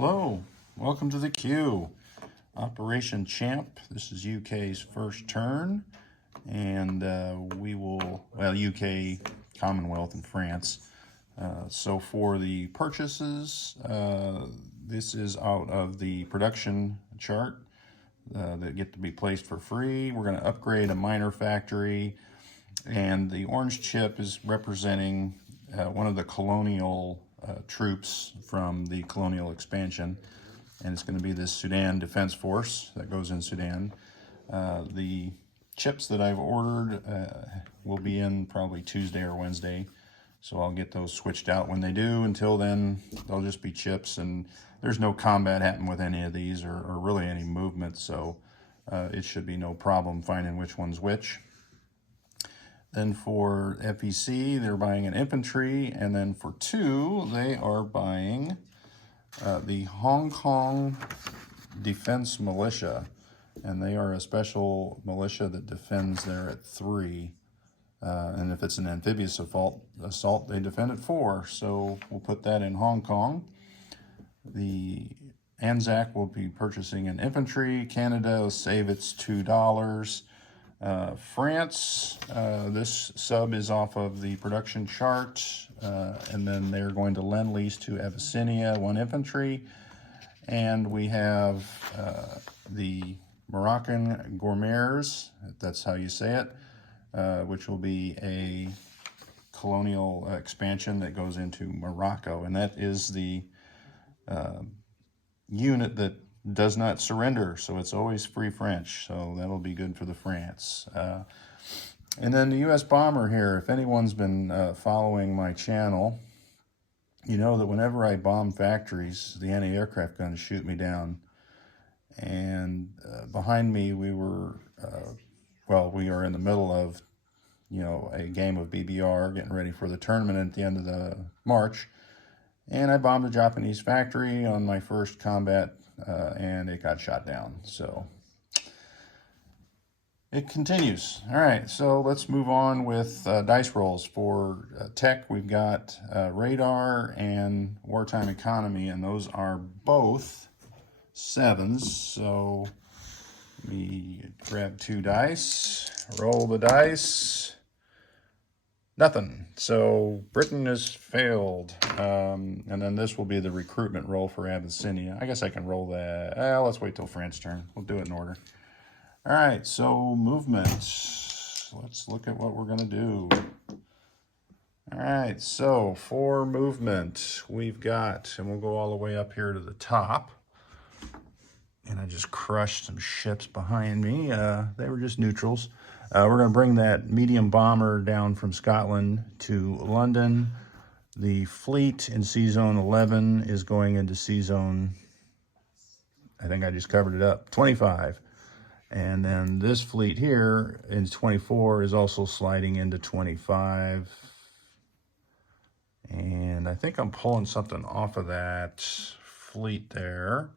Hello, welcome to the queue. Operation Champ. This is UK's first turn, and UK, Commonwealth, and France. So for the purchases, this is out of the production chart that get to be placed for free. We're going to upgrade a minor factory, and the orange chip is representing one of the colonial troops from the colonial expansion, and it's going to be this Sudan Defense Force that goes in Sudan. The chips that I've ordered will be in probably Tuesday or Wednesday, so I'll get those switched out when they do. Until then, they'll just be chips, and there's no combat happening with any of these or really any movement, so it should be no problem finding which one's which. Then for FEC, they're buying an infantry, and then for 2, they are buying the Hong Kong Defense Militia, and they are a special militia that defends there at 3. And if it's an amphibious assault, they defend at 4. So we'll put that in Hong Kong. The Anzac will be purchasing an infantry. Canada will save its $2. France, this sub is off of the production chart, and then they're going to lend lease to Abyssinia 1 infantry. And we have the Moroccan Gourmets, that's how you say it, which will be a colonial expansion that goes into Morocco, and that is the unit that does not surrender, so it's always free French, so that'll be good for the France. And then the U.S. bomber here, if anyone's been following my channel, you know that whenever I bomb factories, the anti-aircraft guns shoot me down. And behind me, we are in the middle of, a game of BBR, getting ready for the tournament at the end of the March. And I bombed a Japanese factory on my first combat, and it got shot down. So it continues. All right, so let's move on with dice rolls. For tech, we've got radar and wartime economy, and those are both 7s. So let me grab 2 dice, roll the dice. Nothing. So Britain has failed. And then this will be the recruitment roll for Abyssinia. I guess I can roll that. Let's wait till France's turn. We'll do it in order. All right, so movement. Let's look at what we're going to do. All right, so for movement, we've got, and we'll go all the way up here to the top. And I just crushed some ships behind me. They were just neutrals. We're going to bring that medium bomber down from Scotland to London. The fleet in Sea Zone 11 is going into Sea Zone, I think I just covered it up, 25. And then this fleet here in 24 is also sliding into 25. And I think I'm pulling something off of that fleet there.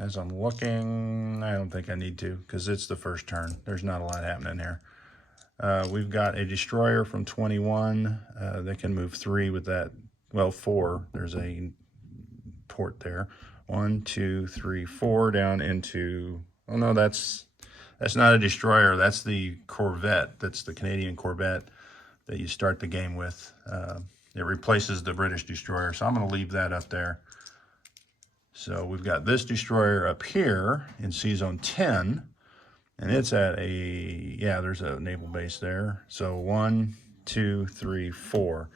As I'm looking, I don't think I need to, because it's the first turn. There's not a lot happening here. We've got a destroyer from 21 that can move 3 with that, 4. There's a port there. 1, 2, 3, 4 down into, oh no, that's not a destroyer. That's the corvette. That's the Canadian corvette that you start the game with. It replaces the British destroyer, so I'm going to leave that up there. So we've got this destroyer up here in Sea Zone 10, and it's at there's a naval base there. So 1, 2, 3, 4.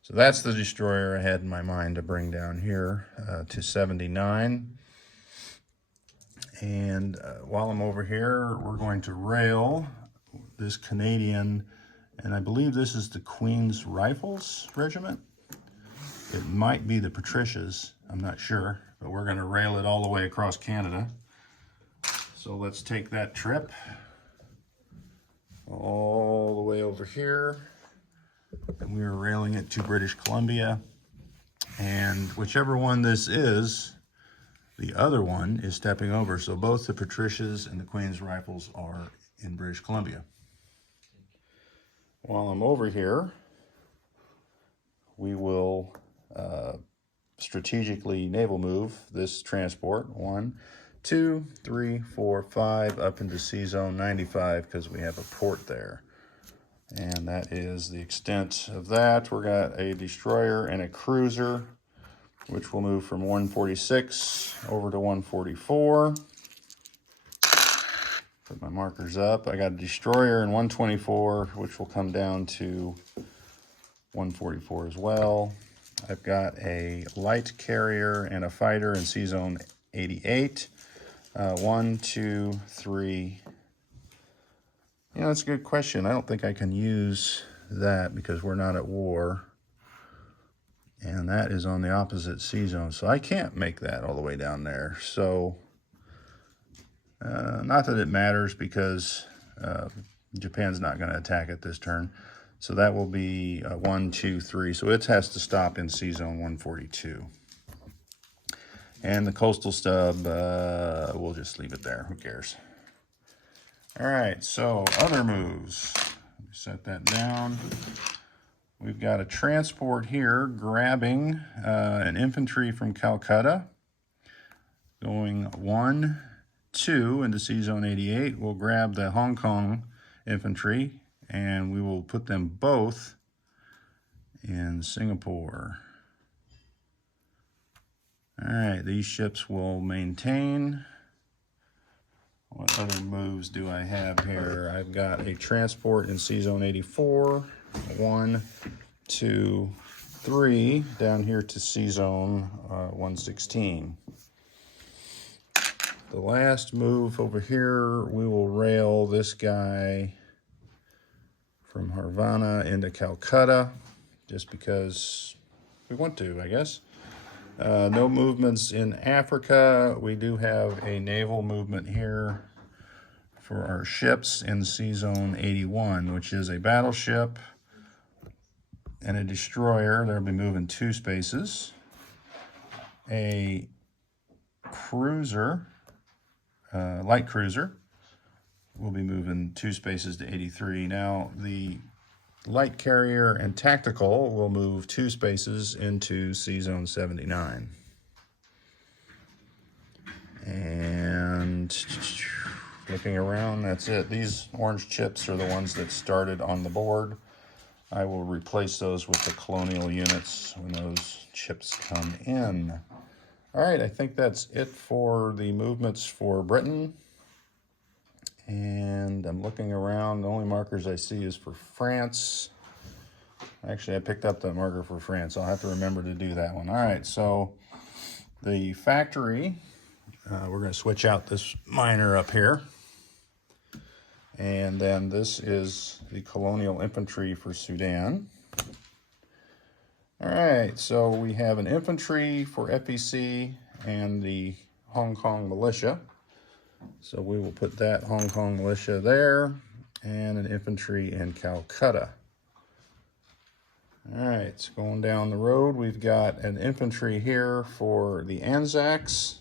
So that's the destroyer I had in my mind to bring down here to 79. And while I'm over here, we're going to rail this Canadian, and I believe this is the Queen's Rifles Regiment. It might be the Patricias, I'm not sure, but we're going to rail it all the way across Canada. So let's take that trip all the way over here, and we are railing it to British Columbia. And whichever one this is, the other one is stepping over. So both the Patricias and the Queen's Rifles are in British Columbia. While I'm over here, we will strategically naval move this transport 1, 2, 3, 4, 5 up into Sea Zone 95 because we have a port there. And that is the extent of that. We've got a destroyer and a cruiser, which will move from 146 over to 144. Put my markers up. I got a destroyer in 124, which will come down to 144 as well. I've got a light carrier and a fighter in Sea Zone 88. 1, 2, 3. You know, that's a good question. I don't think I can use that because we're not at war. And that is on the opposite sea zone. So I can't make that all the way down there. So, not that it matters because Japan's not going to attack it this turn. So that will be 1, 2, 3. So it has to stop in Sea Zone 142. And the coastal stub, we'll just leave it there. Who cares? All right, so other moves. Set that down. We've got a transport here grabbing an infantry from Calcutta. Going 1, 2 into Sea Zone 88. We'll grab the Hong Kong infantry and we will put them both in Singapore. All right, these ships will maintain. What other moves do I have here? I've got a transport in Sea Zone 84. 1, 2, 3 down here to Sea Zone 116. The last move over here, we will rail this guy from Havana into Calcutta, just because we want to, I guess. No movements in Africa. We do have a naval movement here for our ships in Sea Zone 81, which is a battleship and a destroyer. They'll be moving 2 spaces. A cruiser, light cruiser, will be moving 2 spaces to 83. Now, the light carrier and tactical will move 2 spaces into Sea Zone 79. And looking around, that's it. These orange chips are the ones that started on the board. I will replace those with the colonial units when those chips come in. All right, I think that's it for the movements for Britain. And I'm looking around. The only markers I see is for France. Actually, I picked up that marker for France. I'll have to remember to do that one. All right, so the factory, we're going to switch out this miner up here. And then this is the colonial infantry for Sudan. All right, so we have an infantry for FEC and the Hong Kong militia. So we will put that Hong Kong militia there and an infantry in Calcutta. All right, so going down the road, we've got an infantry here for the Anzacs,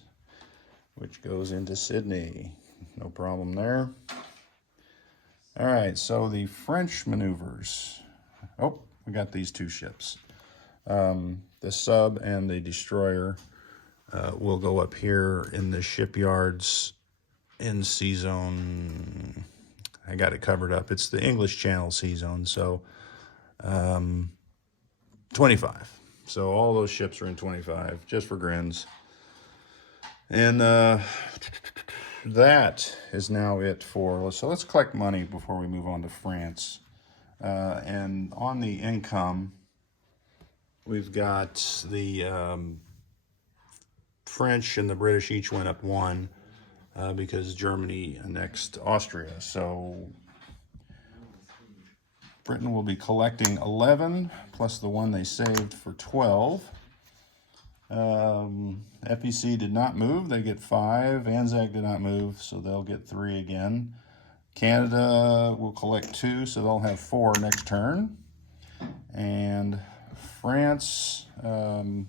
which goes into Sydney. No problem there. All right, so the French maneuvers. Oh, we got these 2 ships. The sub and the destroyer will go up here in the shipyards in Sea Zone. I got it covered up. It's the English Channel Sea Zone, so 25. So all those ships are in 25, just for grins. And that is now it for, so let's collect money before we move on to France. And on the income, we've got the French and the British each went up 1 because Germany annexed Austria. So Britain will be collecting 11 plus the 1 they saved for 12. FEC did not move. They get 5. Anzac did not move, so they'll get 3 again. Canada will collect 2, so they'll have 4 next turn. And France, I'm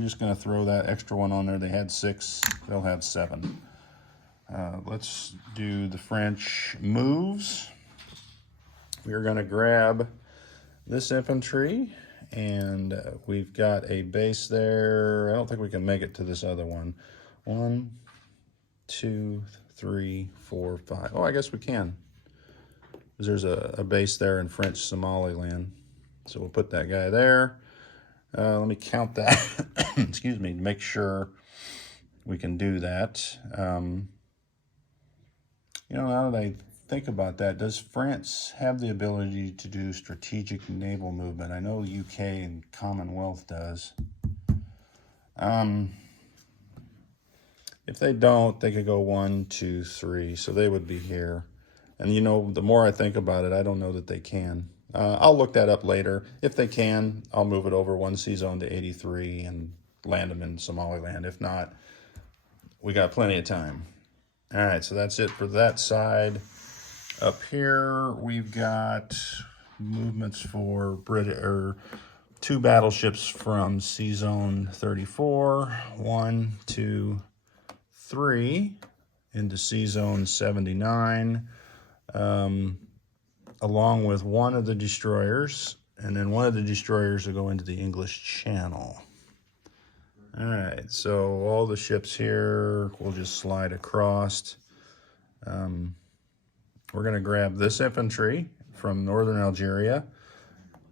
just going to throw that extra 1 on there. They had 6. They'll have 7. Let's do the French moves. We're going to grab this infantry and we've got a base there. I don't think we can make it to this other one. 1, 2, 3, 4, 5. Oh, I guess we can. There's a base there in French Somaliland. So we'll put that guy there. Let me count that, excuse me, to make sure we can do that. You know, now that I think about that, does France have the ability to do strategic naval movement? I know the UK and Commonwealth does. If they don't, they could go 1, 2, 3, so they would be here. And you know, the more I think about it, I don't know that they can. I'll look that up later. If they can, I'll move it over 1 sea zone to 83 and land them in Somaliland. If not, we got plenty of time. All right, so that's it for that side. Up here, we've got movements for 2 battleships from Sea Zone 34. 1, 2, 3 into Sea Zone 79, along with one of the destroyers, and then one of the destroyers will go into the English Channel. All right, so all the ships here will just slide across. We're going to grab this infantry from northern Algeria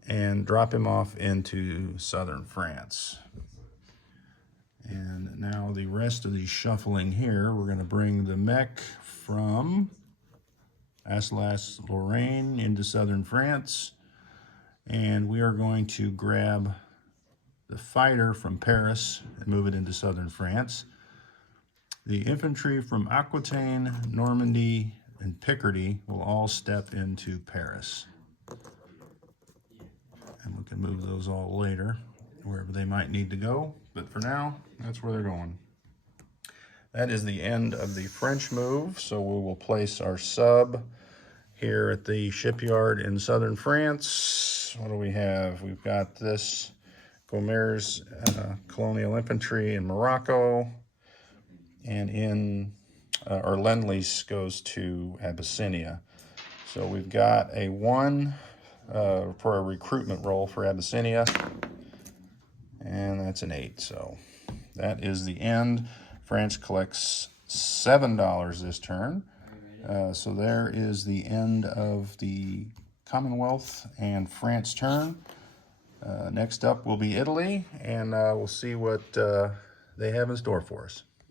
and drop him off into southern France. And now the rest of the shuffling here, we're going to bring the mech from Alsace-Lorraine into southern France. And we are going to grab the fighter from Paris and move it into southern France. The infantry from Aquitaine, Normandy, and Picardy will all step into Paris. And we can move those all later, wherever they might need to go. But for now, that's where they're going. That is the end of the French move. So we will place our sub here at the shipyard in southern France. What do we have? We've got this Gomer's colonial infantry in Morocco. And in our Lend-Lease goes to Abyssinia. So we've got a 1 for a recruitment role for Abyssinia. And that's an 8, so that is the end. France collects $7 this turn. So there is the end of the Commonwealth and France turn. Next up will be Italy, and we'll see what they have in store for us.